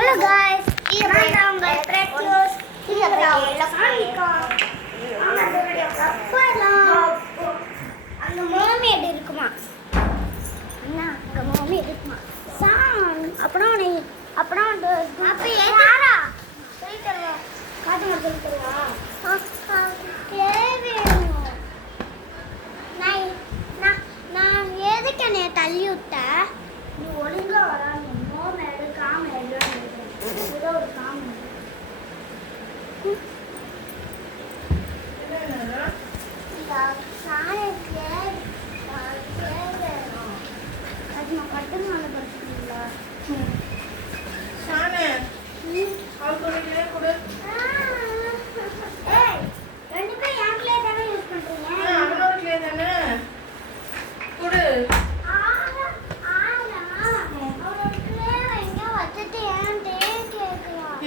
Hello guys, நான் உங்கள் பிரத்யூஷ். அங்கே மோமேட் இருக்குமா அண்ணா, அங்கே மோமேட் இருக்குமா சாங் அப்புறம் அப்புறம் அப்போ யாரா சொல்லி தருவோம் காட்டு சொல்லி தருவோம் நான் எதுக்கு என்னை தள்ளி விட்டேன் நீ ஒழுங்கா வராங்க மோமேடு காமேடு ஏதோ ஒரு காமெடி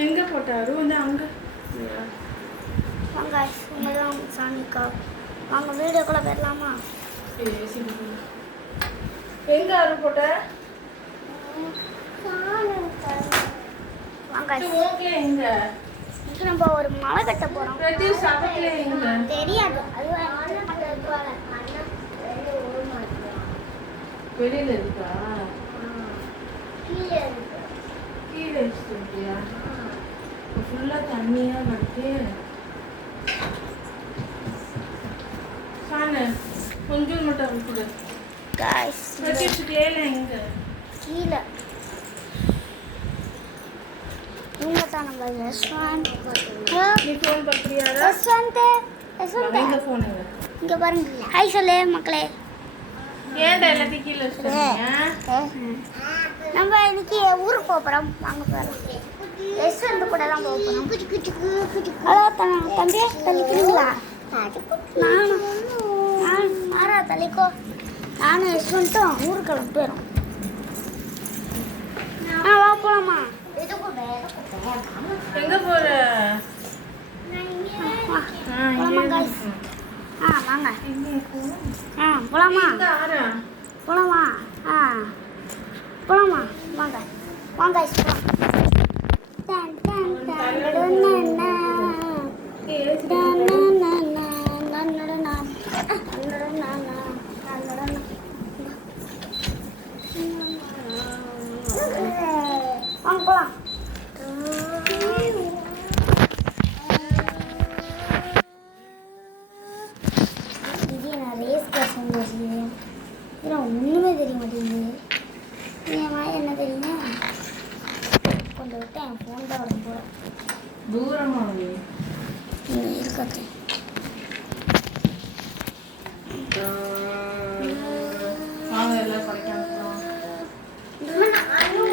எங்க போட்டாரு வந்து அங்க வாங்க உங்கதான் சாணிக்கா வாங்க வீடியோக்குள்ள போயிடலாமா எங்க அரு போட்ட வாங்க ஓகே எங்க இப்போ நம்ம ஒரு மலை கட்ட போறோம் பிரதீஷ் சபத்துல எங்க தெரியாது அது வெளியில இருக்கா கீழே இருக்கு கீழே வச்சுட்டியா ஃபுல்லா தண்ணியா வருது சானு கொஞ்சம் மட்டும் கொடு गाइस பிரதீஷ் கேள எங்க கீழே இங்க தான் நம்ம ரெஸ்டாரண்ட் நீ ஃபோன் பண்றியா ரெஸ்டாரண்ட் எங்க ஃபோன் எங்க இங்க பாருங்க ஹாய் சொல்லு மக்களே ஏன்டா எல்லாத்தையும் கீழே வச்சிட்டீங்க நம்ம இன்னைக்கு ஊருக்கு போறோம் வாங்க போறோம் ரெஸ்டாரண்ட் கூட தான் போறோம் ஹலோ தம்பி தள்ளிக்கிறீங்களா நான் மாறா தள்ளிக்கோ நானும் ரெஸ்டாரண்ட்டும் ஊருக்கு கிளம்பி போயிடும் வா போலாமா எங்க போற போலாமா guys வாங்க போலாமா போலாமா போலாமா வாங்க வாங்க guys போலாம் வாங்க போலாம் ஒன்றுமே தெரிய மாட்டேங்குது என் என்ன தெரியுமா கொஞ்சம் விட்டு என் ஃபோன் தான் வரும் போல தூரமா இருக்காது வாங்க எல்லாம் படிக்கலாம்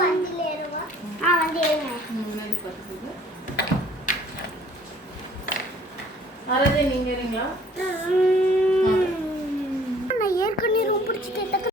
வண்டியில் ஏறுவா வண்டி ஏறுங்க முன்னாடி பார்த்துக்கு அரதே நீங்க ஏறீங்களா நான் ஏற்கனவே ரொம்ப பிடிச்சிட்டு